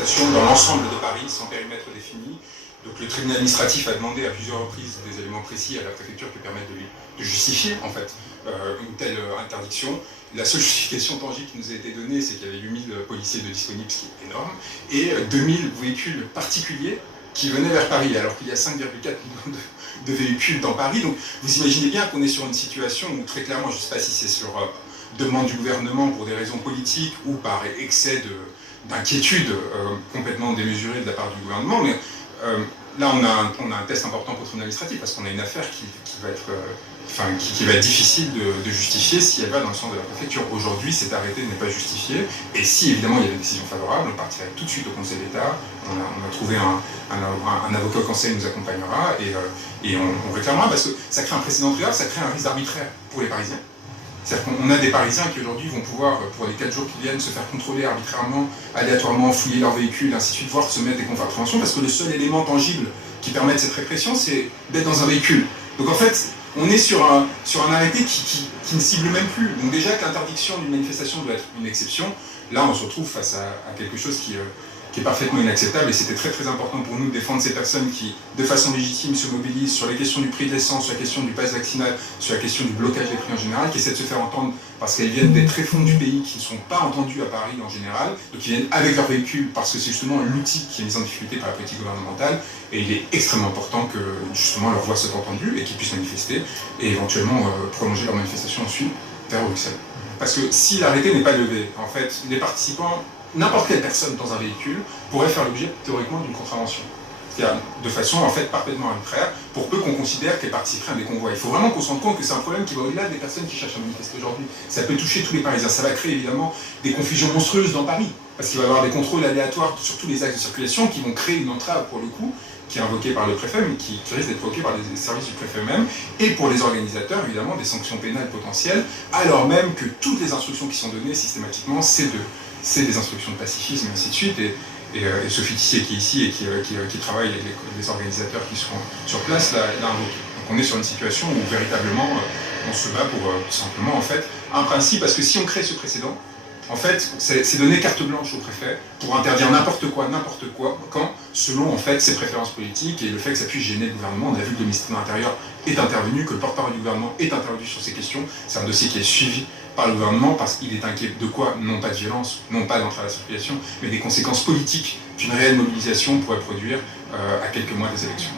manifestations dans l'ensemble de Paris, sans périmètre défini. Donc le tribunal administratif a demandé à plusieurs reprises des éléments précis à la préfecture qui permettent de justifier en fait une telle interdiction. La seule justification tangible qui nous a été donnée, c'est qu'il y avait 8000 policiers de disponibles, ce qui est énorme, et 2000 véhicules particuliers qui venaient vers Paris, alors qu'il y a 5,4 millions de véhicules dans Paris. Donc vous imaginez bien qu'on est sur une situation où très clairement, je ne sais pas si c'est sur demande du gouvernement pour des raisons politiques ou par excès d'inquiétude complètement démesurée de la part du gouvernement, mais là on a un test important pour le tribunal administratif parce qu'on a une affaire qui va être difficile de justifier si elle va dans le sens de la préfecture. Aujourd'hui, cet arrêté n'est pas justifié, et si évidemment il y a une décision favorable, on partirait tout de suite au Conseil d'État, on a trouvé un avocat au Conseil nous accompagnera, et on réclamera, parce que ça crée un précédent très grave, ça crée un risque arbitraire pour les Parisiens. C'est-à-dire qu'on a des Parisiens qui aujourd'hui vont pouvoir, pour les 4 jours qui viennent, se faire contrôler arbitrairement, aléatoirement, fouiller leur véhicule, ainsi de suite, voire se mettre des contraventions, parce que le seul élément tangible qui permet cette répression, c'est d'être dans un véhicule. Donc en fait, on est sur un arrêté qui ne cible même plus. Donc déjà que l'interdiction d'une manifestation doit être une exception, là on se retrouve face à quelque chose qui est parfaitement inacceptable, et c'était très très important pour nous de défendre ces personnes qui, de façon légitime, se mobilisent sur les questions du prix de l'essence, sur la question du pass vaccinal, sur la question du blocage des prix en général, qui essaient de se faire entendre parce qu'elles viennent des tréfonds du pays qui ne sont pas entendues à Paris en général, donc ils viennent avec leur véhicule parce que c'est justement l'outil qui est mis en difficulté par la politique gouvernementale, et il est extrêmement important que justement leur voix soit entendue et qu'ils puissent manifester et éventuellement prolonger leur manifestation ensuite vers Bruxelles. Parce que si l'arrêté n'est pas levé, en fait, les participants, n'importe quelle personne dans un véhicule pourrait faire l'objet théoriquement d'une contravention. C'est-à-dire de façon en fait parfaitement arbitraire, pour peu qu'on considère qu'elle participerait à des convois. Il faut vraiment qu'on se rende compte que c'est un problème qui va au-delà des personnes qui cherchent à manifester aujourd'hui. Ça peut toucher tous les Parisiens. Ça va créer évidemment des confusions monstrueuses dans Paris, parce qu'il va y avoir des contrôles aléatoires sur tous les axes de circulation qui vont créer une entrave pour le coup, qui est invoquée par le préfet, mais qui risque d'être provoquée par les services du préfet eux-mêmes, et pour les organisateurs, évidemment, des sanctions pénales potentielles, alors même que toutes les instructions qui sont données systématiquement, c'est des instructions de pacifisme, et ainsi de suite, et Sophie Tissier qui est ici et qui travaille avec les organisateurs qui seront sur place l'a invoqué. Donc on est sur une situation où véritablement on se bat pour tout simplement en fait un principe, parce que si on crée ce précédent, en fait c'est donner carte blanche au préfet pour interdire n'importe quoi, quand, selon en fait ses préférences politiques et le fait que ça puisse gêner le gouvernement. On a vu que le ministère de l'Intérieur est intervenu, que le porte-parole du gouvernement est intervenu sur ces questions. C'est un dossier qui est suivi par le gouvernement parce qu'il est inquiet de quoi? Non pas de violence, non pas d'entrée à la circulation, mais des conséquences politiques qu'une réelle mobilisation pourrait produire à quelques mois des élections.